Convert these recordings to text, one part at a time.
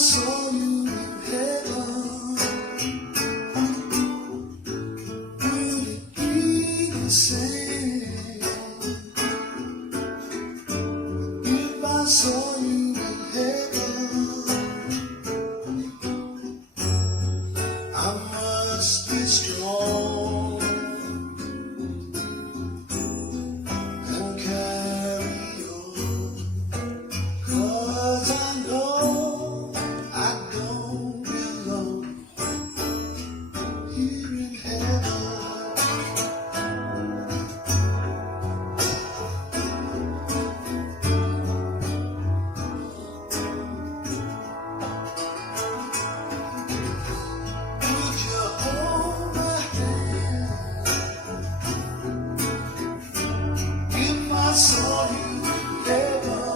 saw you in heaven, would it be the same? If I saw you in heaven, I must be strong and carry on, 'cause I know I don't belong here in heaven. Would you hold my hand if I saw you in heaven?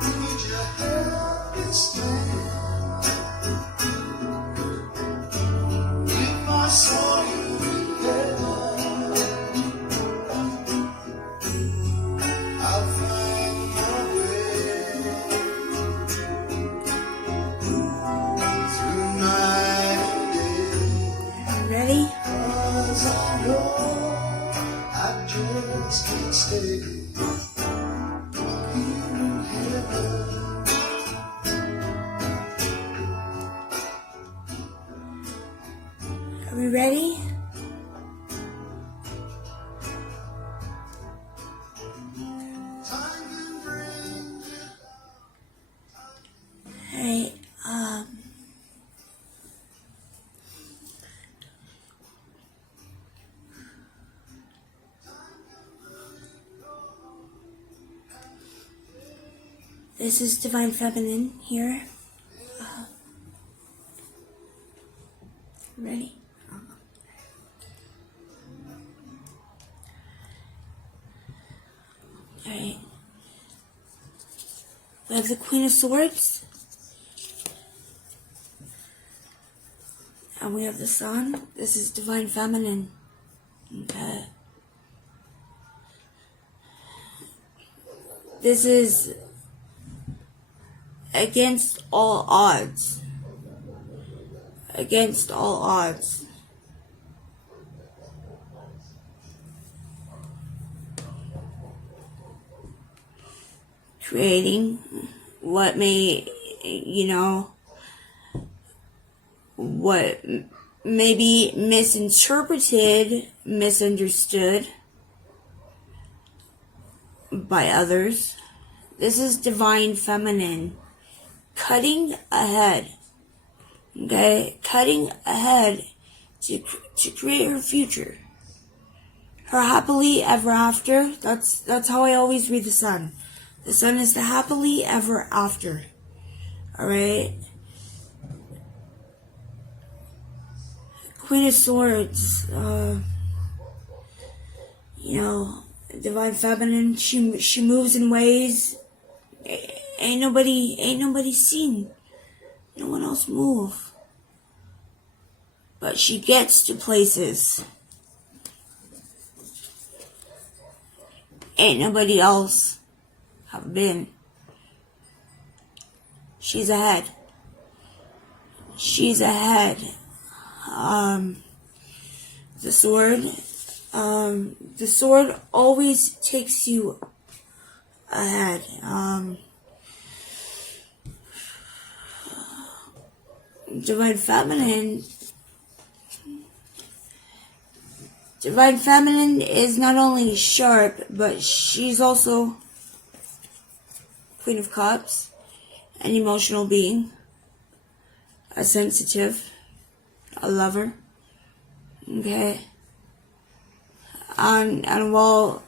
Would you help me stand if I saw you in heaven? I'll find my way through night and day. Ready? 'Cause I know I just can't stay here in heaven. Are we ready? Time can bring Alright, this is Divine Feminine here. Ready? Alright. We have the Queen of Swords. And we have the Sun. This is Divine Feminine. Okay. This is against all odds. Against all odds. Creating what may, what may be misinterpreted, misunderstood by others. This is Divine Feminine. Cutting ahead. Okay? Cutting ahead to create her future. Her happily ever after. That's how I always read the Sun. The Sun is the happily ever after. Alright? Queen of Swords. Divine Feminine. She moves in ways ain't nobody seen no one else move. But she gets to places ain't nobody else have been. She's ahead. She's ahead. The sword always takes you ahead. Divine Feminine is not only sharp, but she's also Queen of Cups, an emotional being, a sensitive, a lover. Okay? And while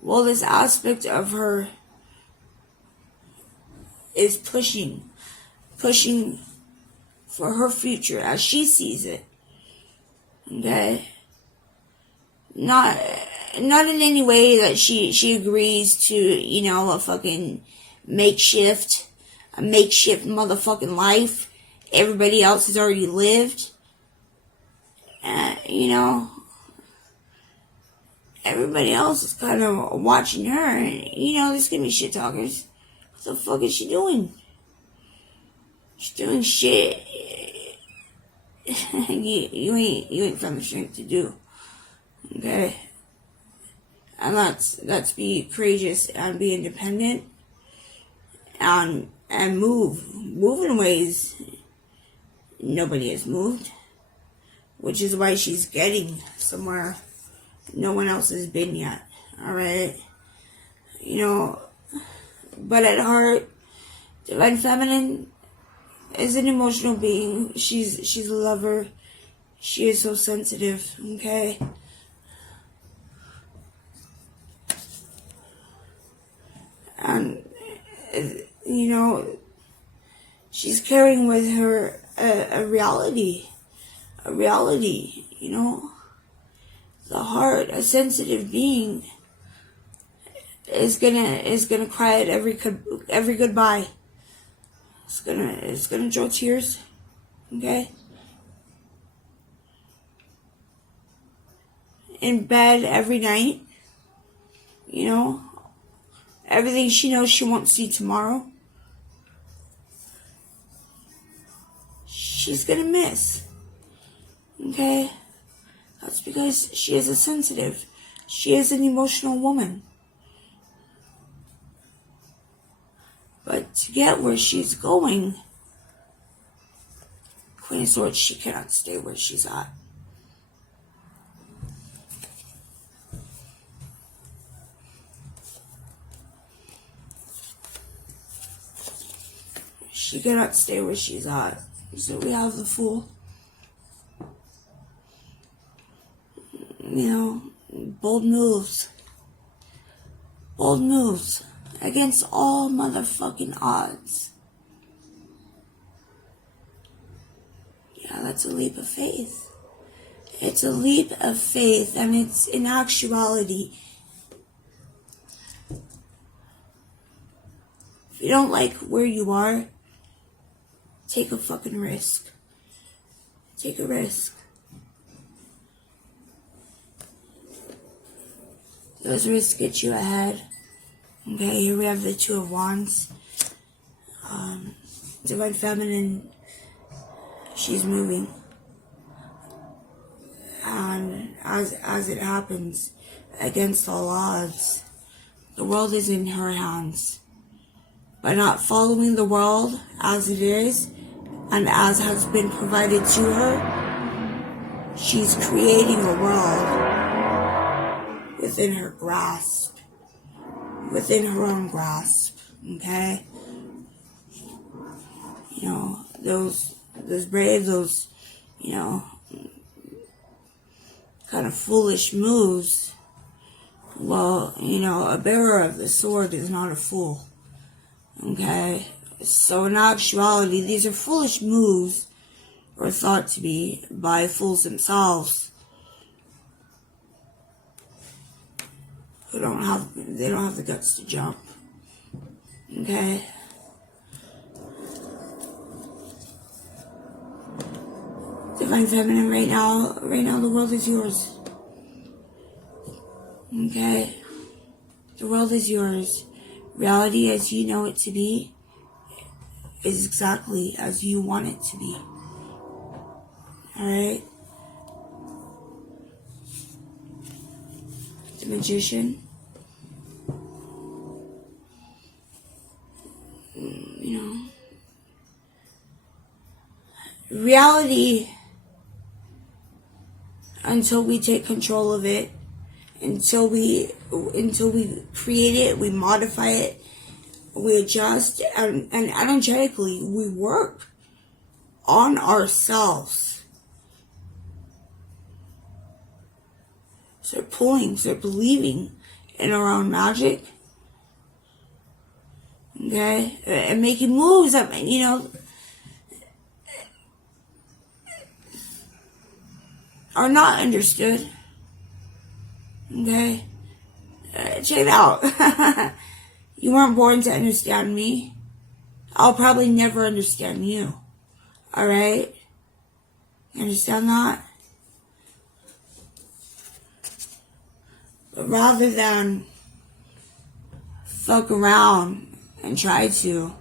this aspect of her is pushing for her future as she sees it. Okay? Not in any way that she agrees to, a fucking makeshift motherfucking life everybody else has already lived. everybody else is kind of watching her, and there's gonna be shit talkers. What the fuck is she doing? She's doing shit you ain't found the strength to do. Okay? And let's be courageous and be independent and move in ways nobody has moved, which is why she's getting somewhere no one else has been yet. All right, but at heart, Divine Feminine is an emotional being. She's a lover. She is so sensitive. Okay. And she's carrying with her a reality, the heart, a sensitive being is gonna cry at every goodbye. It's gonna draw tears. Okay. In bed every night, everything she knows she won't see tomorrow, she's gonna miss. Okay? That's because she is a sensitive. She is an emotional woman. But to get where she's going, Queen of Swords, she cannot stay where she's at. She cannot stay where she's at. So we have the Fool. Bold moves. Bold moves. Against all motherfucking odds. Yeah, that's a leap of faith. It's a leap of faith, and it's in actuality. If you don't like where you are, take a fucking risk. Take a risk. Those risks get you ahead. Okay, here we have the Two of Wands. Divine Feminine, she's moving. And as it happens, against all odds, the world is in her hands. By not following the world as it is, and as has been provided to her, she's creating a world within her grasp, within her own grasp. Okay, those brave, those kind of foolish moves. Well, a bearer of the sword is not a fool. Okay, so in actuality, these are foolish moves, or thought to be, by fools themselves. They don't have the guts to jump. Okay. Divine Feminine, right now the world is yours. Okay. The world is yours. Reality as you know it to be is exactly as you want it to be. Alright? The Magician. Reality, until we take control of it, until we create it, we modify it, we adjust, and energetically we work on ourselves. Start believing in our own magic. Okay? And making moves that, are not understood. Okay? Check it out. You weren't born to understand me. I'll probably never understand you. Alright? You understand that? rather than fuck around and try to,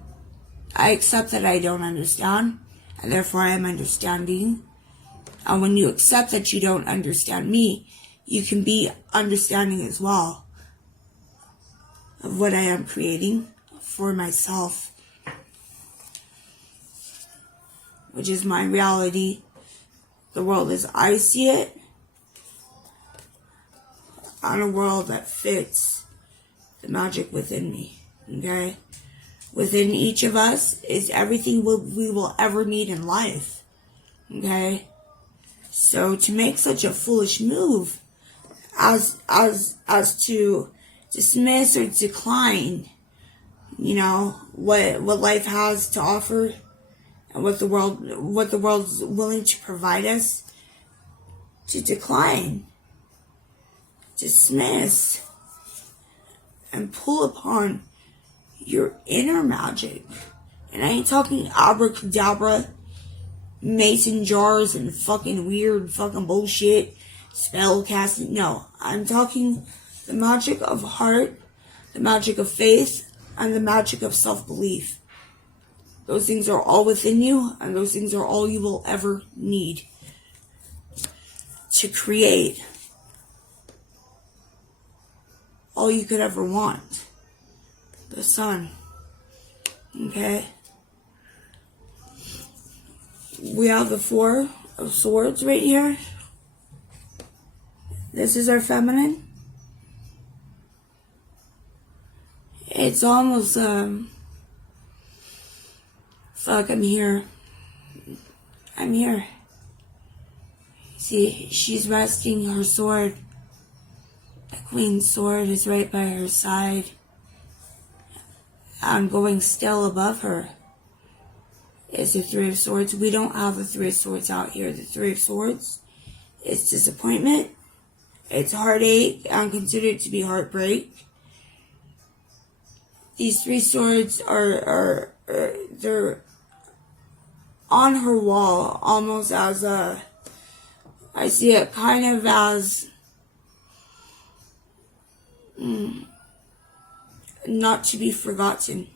I accept that I don't understand, and therefore I am understanding. And when you accept that you don't understand me, you can be understanding as well of what I am creating for myself, which is my reality. The world as I see it, on a world that fits the magic within me, okay? Within each of us is everything we will ever need in life, okay? So to make such a foolish move as to dismiss or decline, what life has to offer and what the world's willing to provide us, to decline, dismiss, and pull upon your inner magic. And I ain't talking abracadabra, mason jars, and fucking weird fucking bullshit, spell casting. No, I'm talking the magic of heart, the magic of faith, and the magic of self-belief. Those things are all within you, and those things are all you will ever need to create all you could ever want. The sun. Okay? We have the Four of Swords right here. This is our feminine. It's almost, fuck, I'm here. I'm here. See, she's resting her sword. The Queen's sword is right by her side. And going still above her is the Three of Swords. We don't have the Three of Swords out here. The Three of Swords is disappointment. It's heartache and considered to be heartbreak. These three swords are they're on her wall, almost as I see it kind of as not to be forgotten.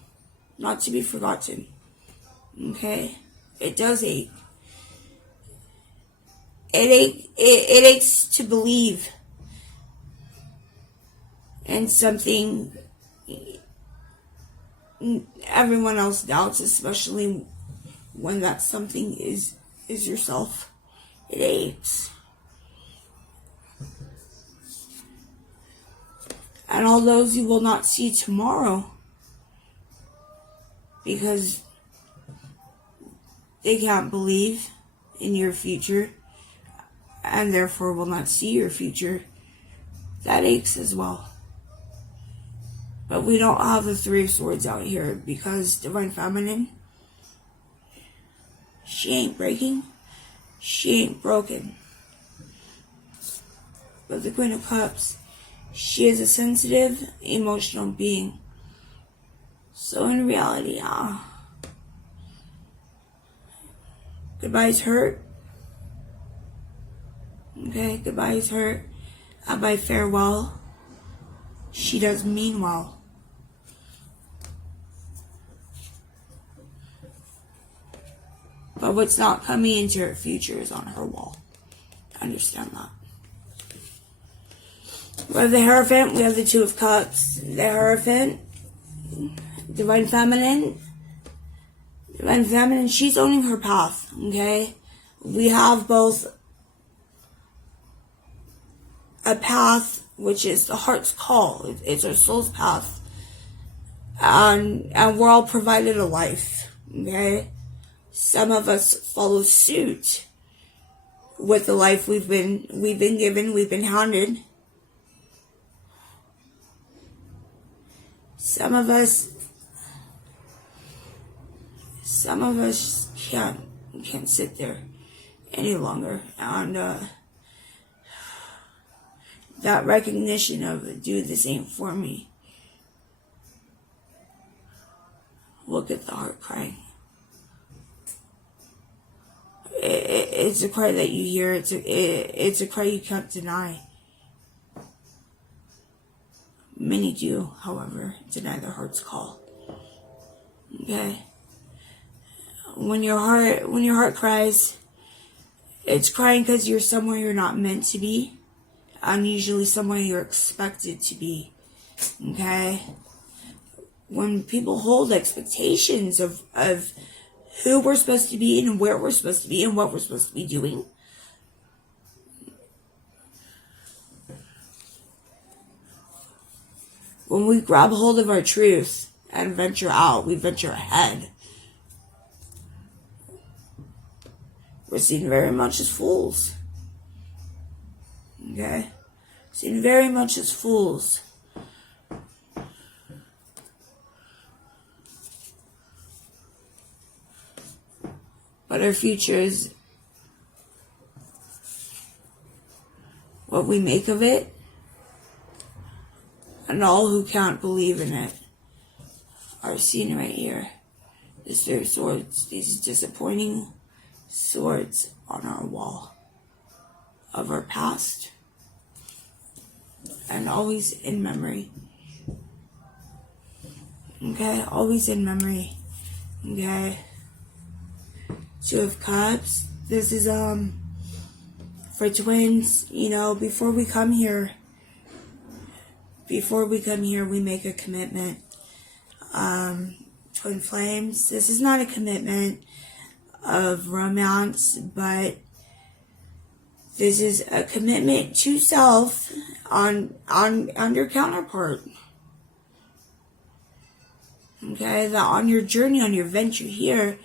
Not to be forgotten. Okay? It does ache. It aches to believe in something everyone else doubts, especially when that something is yourself. It aches. And all those you will not see tomorrow because they can't believe in your future and therefore will not see your future, that aches as well. But we don't have the Three of Swords out here because Divine Feminine, she ain't breaking, she ain't broken. But the Queen of Cups, she is a sensitive, emotional being. So in reality, goodbye's hurt. Okay, goodbye's hurt. By farewell, she does mean well. But what's not coming into her future is on her wall. Understand that. We have the Hierophant, we have the Two of Cups. The Hierophant, Divine Feminine, she's owning her path, okay? We have both a path, which is the heart's call. It's our soul's path. And we're all provided a life, okay? Some of us follow suit with the life we've been given, we've been handed. Some of us can't sit there any longer, and that recognition of do the same for me will get the heart crying. It's a cry that you hear. It's a cry you can't deny. Many do, however, deny their heart's call. Okay? When your heart cries, it's crying because you're somewhere you're not meant to be, and usually somewhere you're expected to be. Okay? When people hold expectations of who we're supposed to be and where we're supposed to be and what we're supposed to be doing, when we grab hold of our truth and venture out, we venture ahead. We're seen very much as fools. Okay? Seen very much as fools. But our future is what we make of it, and all who can't believe in it are seen right here. These are swords, these disappointing swords on our wall of our past, and always in memory. Okay, always in memory. Okay. Two of Cups. This is for twins. You know, before we come here, we make a commitment. Twin flames. This is not a commitment of romance, but this is a commitment to self on your counterpart. Okay, that on your journey, on your venture here,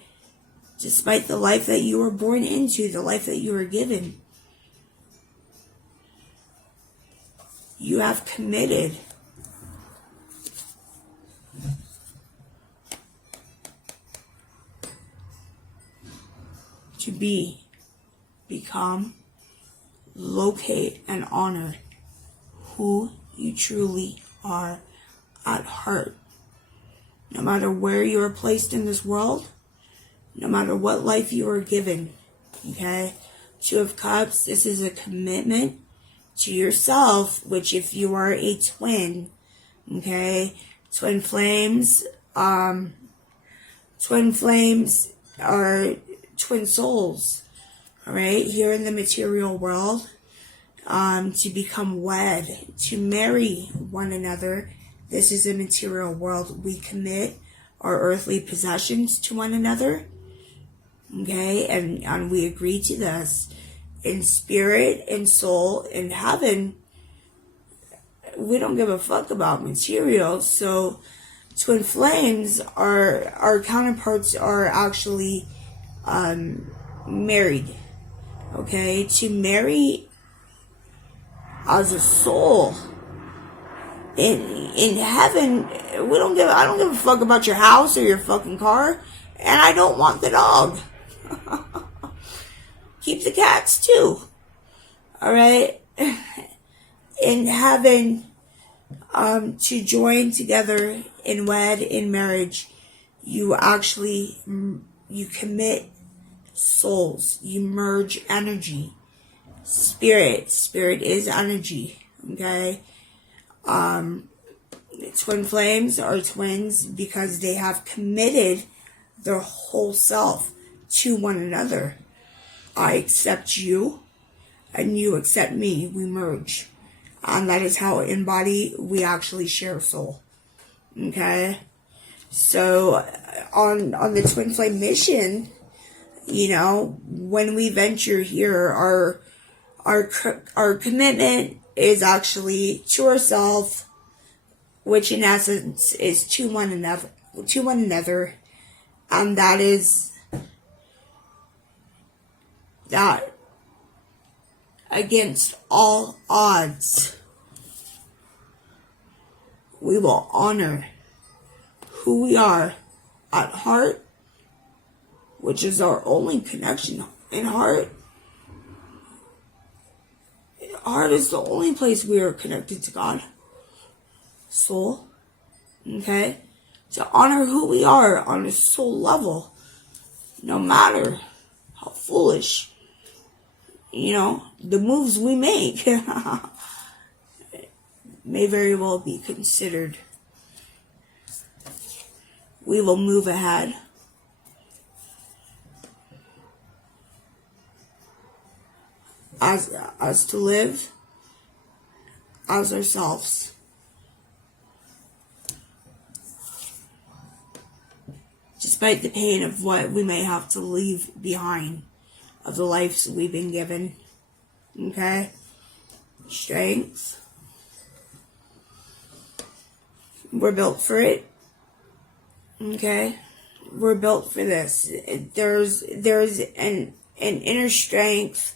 despite the life that you were born into, the life that you were given, you have committed to become, locate, and honor who you truly are at heart. No matter where you are placed in this world, no matter what life you are given, okay? Two of Cups, this is a commitment to yourself, which if you are a twin, okay? Twin flames are twin souls, all right? Here in the material world, to become wed, to marry one another. This is a material world. We commit our earthly possessions to one another. Okay, and we agree to this. In spirit, in soul, in heaven, we don't give a fuck about material. So twin flames, our counterparts are actually married. Okay, to marry as a soul in heaven, I don't give a fuck about your house or your fucking car, and I don't want the dog. Keep the cats too. Alright? In heaven, to join together in wed, in marriage, you commit souls. You merge energy. Spirit is energy. Okay? Twin flames are twins because they have committed their whole self to one another. I accept you, and you accept me. We merge. And that is how in body we actually share soul. Okay? So, on the twin flame mission, you know, when we venture here, our commitment is actually to ourselves, which in essence is to one another, and that is that against all odds, we will honor who we are at heart, which is our only connection in heart. Heart is the only place we are connected to God. Soul. Okay? To honor who we are on a soul level. No matter how foolish, you know, the moves we make. may very well be considered. We will move ahead. As to live as ourselves. Despite the pain of what we may have to leave behind, of the lives we've been given. Okay? Strength. We're built for it. Okay? We're built for this. There's an inner strength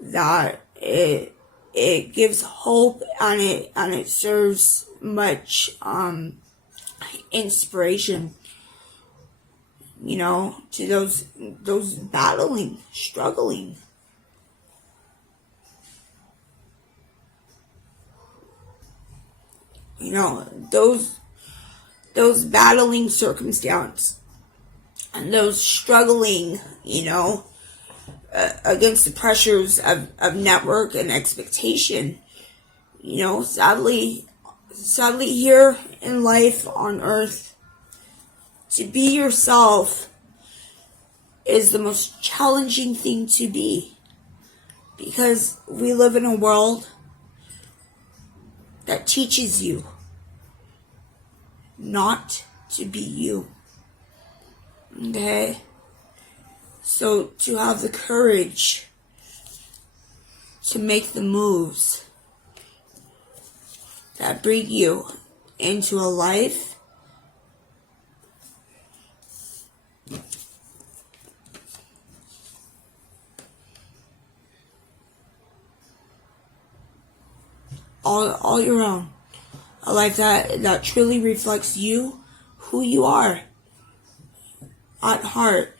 that it gives hope, and it serves much inspiration, you know, to those battling, struggling. You know, those battling circumstance and those struggling, you know, against the pressures of network and expectation. You know, sadly here in life on earth, to be yourself is the most challenging thing to be, because we live in a world that teaches you not to be you. Okay? So to have the courage to make the moves that bring you into a life all your own. A life that truly reflects you, who you are at heart.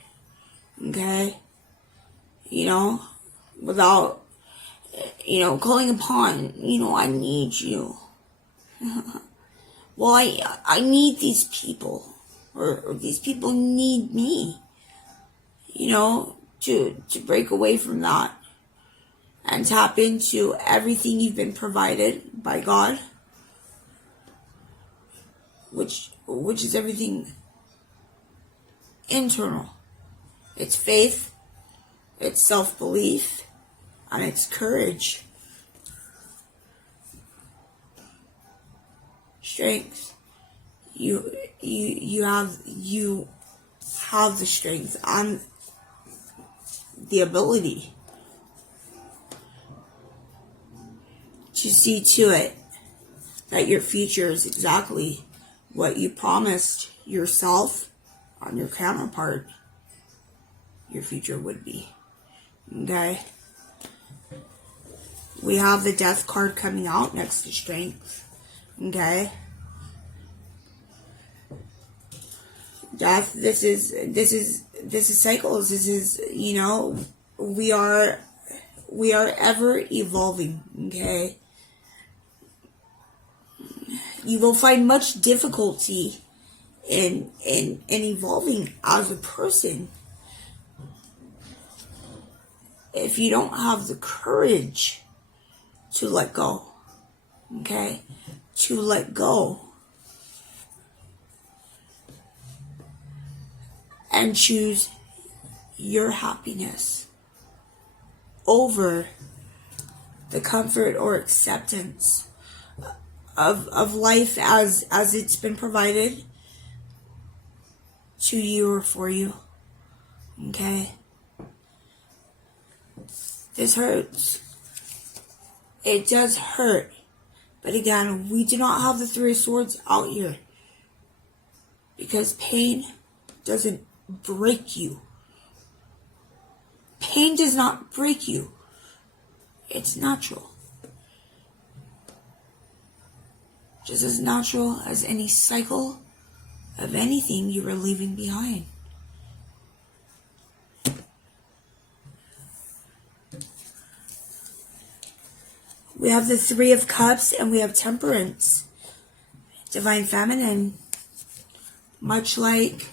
Okay? You know, without, you know, calling upon, you know, I need you. Well, I need these people, or these people need me, you know, to break away from that and tap into everything you've been provided by God, which is everything internal. It's faith, it's self-belief, and it's courage. Strength. You have the strength and the ability to see to it that your future is exactly what you promised yourself and your counterpart your future would be. Okay? We have the death card coming out next to strength. Okay? Death, this is cycles. This is, you know, we are ever evolving. Okay? You will find much difficulty in evolving as a person if you don't have the courage to let go. Okay? To let go and choose your happiness over the comfort or acceptance of life as it's been provided to you or for you. Okay? This hurts. It does hurt. But again, we do not have the Three of Swords out here, because pain doesn't break you. Pain does not break you. It's natural. Just as natural as any cycle of anything you were leaving behind. We have the Three of Cups and we have Temperance. Divine Feminine. Much like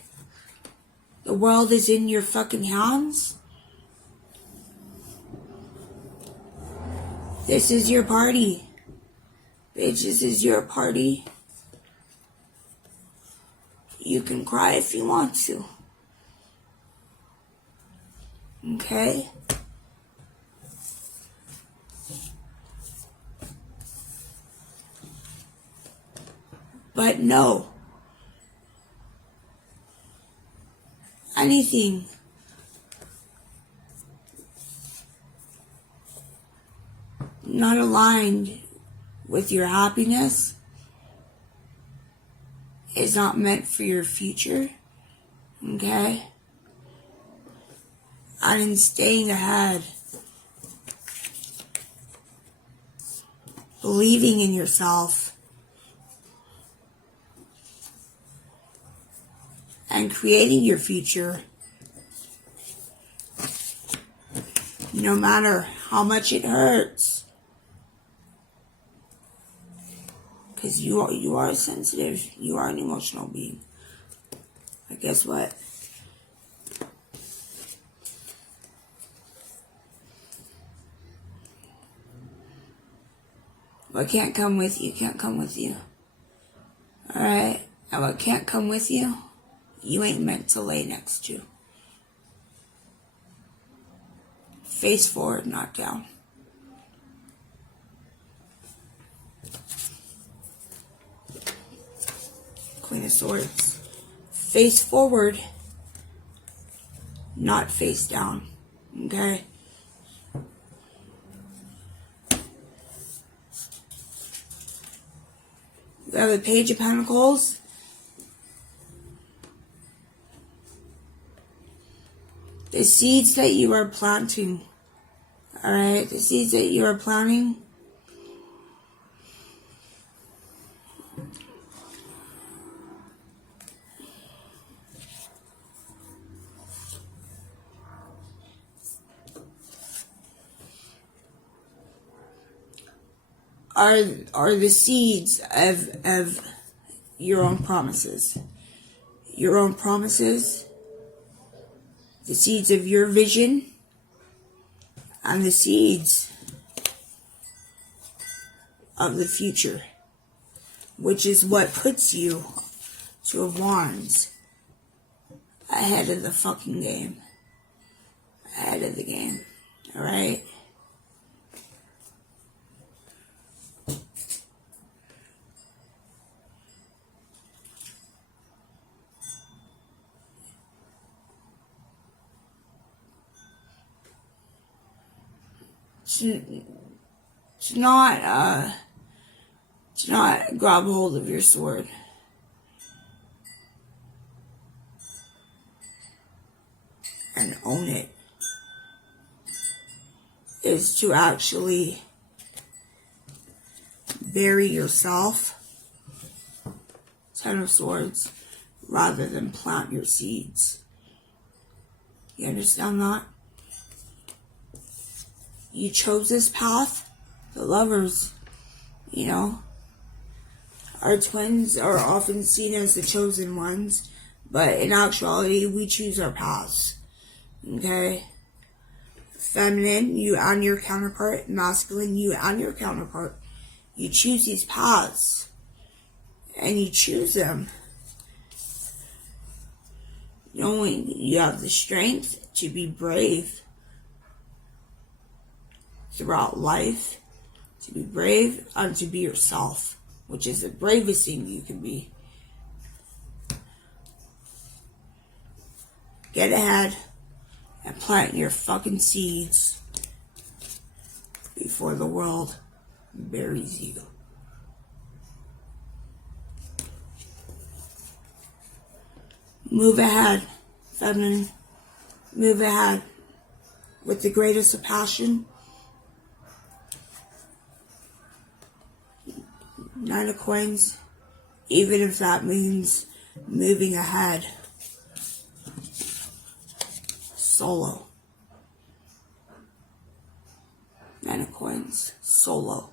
the world is in your fucking hands, this is your party. Bitch, this is your party. You can cry if you want to. Okay? But no. Anything not aligned with your happiness is not meant for your future. Okay? And in staying ahead, believing in yourself, and creating your future, no matter how much it hurts. Because you are sensitive, you are an emotional being. But guess what? What can't come with you can't come with you. Alright? And what can't come with you, you ain't meant to lay next to. Face forward, not down. Queen of Swords. Face forward, not face down. Okay? We have the Page of Pentacles. The seeds that you are planting. Alright? The seeds that you are planting. Are the seeds of your own promises. Your own promises, the seeds of your vision, and the seeds of the future, which is what puts you, Two of Wands, ahead of the fucking game. Ahead of the game. Alright? To not grab hold of your sword. And own it. Is to actually bury yourself. Ten of Swords. Rather than plant your seeds. You understand that? You chose this path. The Lovers, you know, our twins are often seen as the chosen ones, but in actuality, we choose our paths. Okay? Feminine, you and your counterpart. Masculine, you and your counterpart. You choose these paths. And you choose them knowing you have the strength to be brave throughout life, to be brave and to be yourself, which is the bravest thing you can be. Get ahead and plant your fucking seeds before the world buries you. Move ahead, feminine. Move ahead with the greatest of passion. Nine of Coins, even if that means moving ahead solo. Nine of Coins, solo.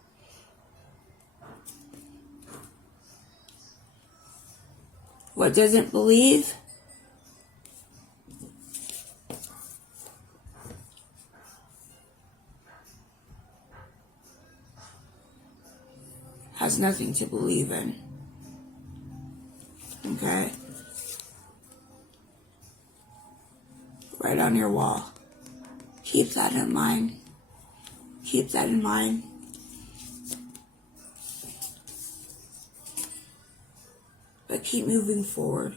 What doesn't believe has nothing to believe in. Okay? Right on your wall. Keep that in mind. Keep that in mind. But keep moving forward.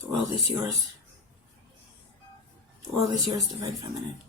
The world is yours. The world is yours, Divine Feminine.